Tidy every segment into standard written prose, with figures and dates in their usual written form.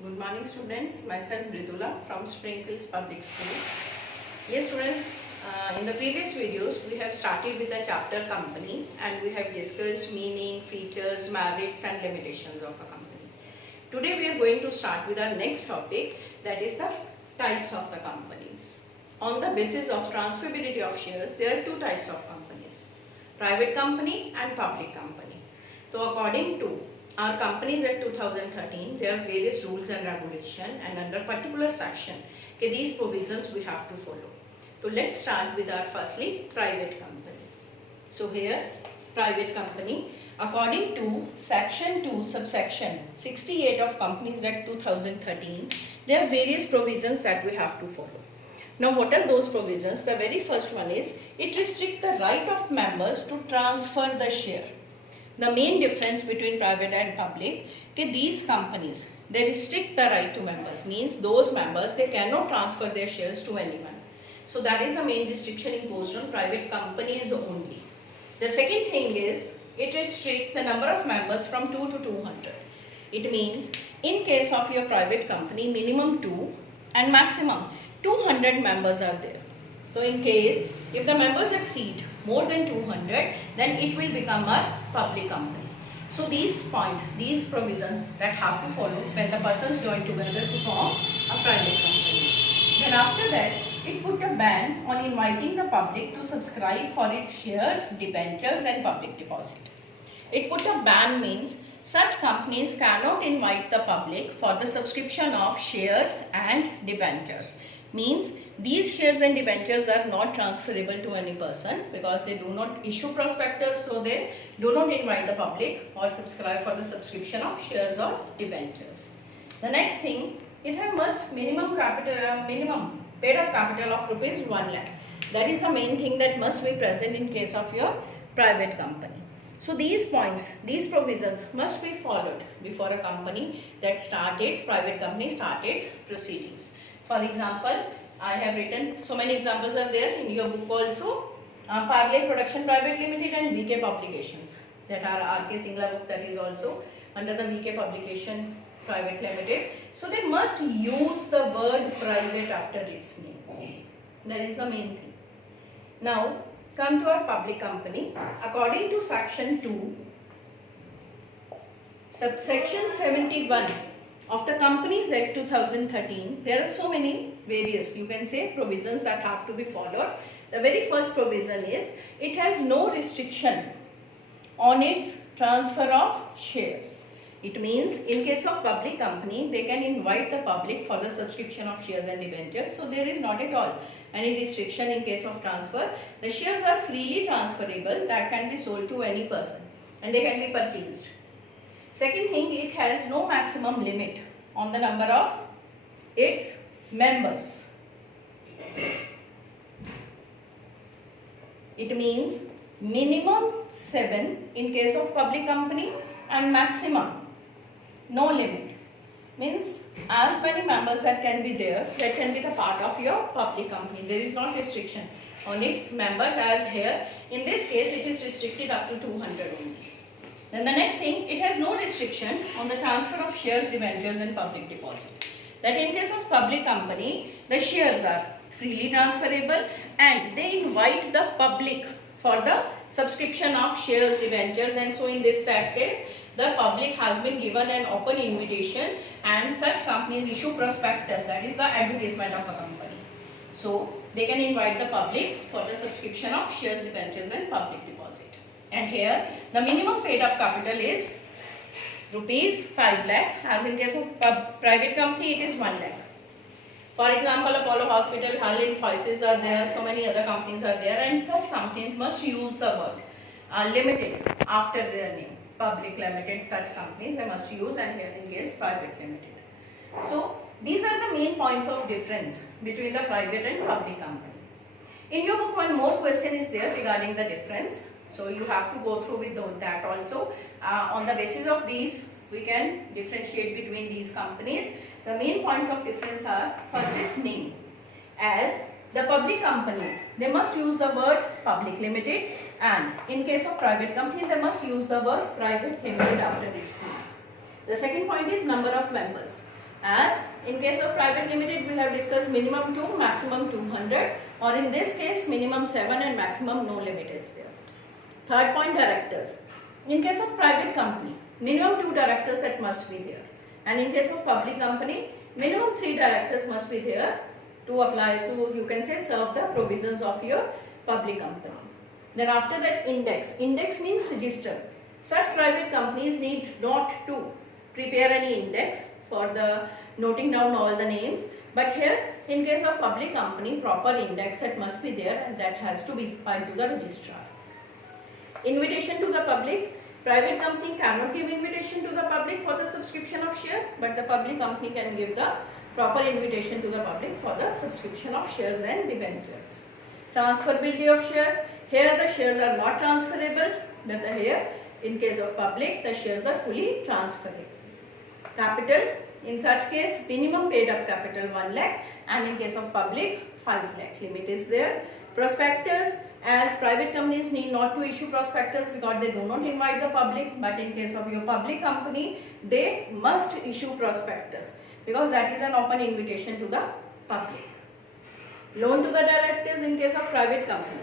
Good morning students, myself Mridula from Springfields Public School. Yes students, in the previous videos we have started with the chapter company and we have discussed meaning, features, merits and limitations of a company. Today we are going to start with our next topic, that is the types of the companies. On the basis of transferability of shares, there are two types of companies, private company and public company. So according to our Companies Act 2013, there are various rules and regulation, and under particular section, these provisions we have to follow. So let's start with our firstly private company. So here private company, according to section 2 subsection 68 of Companies Act 2013, there are various provisions that we have to follow. Now what are those provisions? The very first one is, it restricts the right of members to transfer the share. The main difference between private and public, these companies, they restrict the right to members, means those members, they cannot transfer their shares to anyone. So that is the main restriction imposed on private companies only. The second thing is, it restricts the number of members from 2 to 200. It means in case of your private company, minimum 2 and maximum 200 members are there. So in case if the members exceed more than 200, then it will become a public company. So these provisions that have to follow when the persons join together to form a private company. Then after that, it put a ban on inviting the public to subscribe for its shares, debentures and public deposit. It put a ban means such companies cannot invite the public for the subscription of shares and debentures. Means these shares and debentures are not transferable to any person because they do not issue prospectus, so they do not invite the public or subscribe for the subscription of shares or debentures. The next thing, it must minimum paid up capital of rupees 1 lakh. That is the main thing that must be present in case of your private company. So these points, these provisions must be followed before a company that private company start its proceedings. For example, I have written, so many examples are there in your book also. Parley Production Private Limited and VK Publications, that are RK Singla book, that is also under the VK Publication Private Limited. So they must use the word private after its name. That is the main thing. Now come to our public company. According to section 2, subsection 71 of the Companies Act 2013, there are so many various, you can say, provisions that have to be followed. The very first provision is, it has no restriction on its transfer of shares. It means in case of public company, they can invite the public for the subscription of shares and debentures. So there is not at all any restriction in case of transfer. The shares are freely transferable, that can be sold to any person and they can be purchased. Second thing, it has no maximum limit on the number of its members. It means minimum 7 in case of public company and maximum no limit. Means as many members that can be there, that can be the part of your public company. There is not restriction on its members, as here in this case it is restricted up to 200 only. Then the next thing, it has no restriction on the transfer of shares, debentures and public deposit. That in case of public company, the shares are freely transferable and they invite the public for the subscription of shares, debentures, and so in this case, the public has been given an open invitation and such companies issue prospectus, that is the advertisement of a company. So they can invite the public for the subscription of shares, debentures and public deposit. And here the minimum paid up capital is rupees 5 lakh, as in case of private company it is 1 lakh. For example, Apollo Hospital, Hull Infosys are there, so many other companies are there, and such companies must use the word limited after their name. Public limited, such companies they must use, and here in case private limited. So these are the main points of difference between the private and public company. In your book, one more question is there regarding the difference. So you have to go through with that also. On the basis of these, we can differentiate between these companies. The main points of difference are, first is name. As the public companies, they must use the word public limited, and in case of private company, they must use the word private limited after its name. The second point is number of members. As in case of private limited, we have discussed minimum 2, maximum 200, or in this case minimum 7 and maximum no limit is there. Third point, directors. In case of private company, minimum 2 directors that must be there, and in case of public company, minimum 3 directors must be there to apply to, you can say, serve the provisions of your public company. Then after that, index. Index means register. Such private companies need not to prepare any index for the noting down all the names, but here in case of public company, proper index that must be there, and that has to be filed to the registrar. Invitation to the public. Private company cannot give invitation to the public for the subscription of share, but the public company can give the proper invitation to the public for the subscription of shares and debentures. Transferability of share. Here the shares are not transferable, but here in case of public the shares are fully transferable. Capital. In such case, minimum paid up capital 1 lakh, and in case of public 5 lakh limit is there. Prospectus. As private companies need not to issue prospectus because they do not invite the public, but in case of your public company, they must issue prospectus because that is an open invitation to the public. Loan to the directors. In case of private company,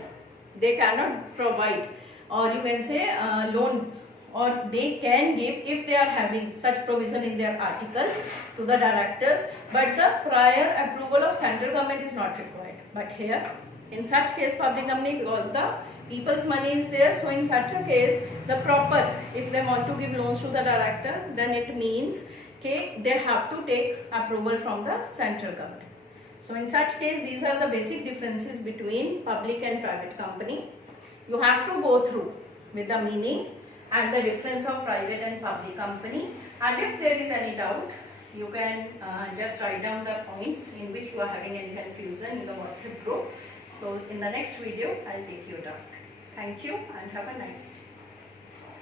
they cannot provide, or you can say loan, or they can give if they are having such provision in their articles to the directors, but the prior approval of central government is not required. But here in such case, public company, because the people's money is there, so in such a case the proper, if they want to give loans to the director, then it means okay, they have to take approval from the central government. So in such case, these are the basic differences between public and private company. You have to go through with the meaning and the difference of private and public company, and if there is any doubt, you can just write down the points in which you are having any confusion in the WhatsApp group. So in the next video, I'll take you down. Thank you and have a nice day.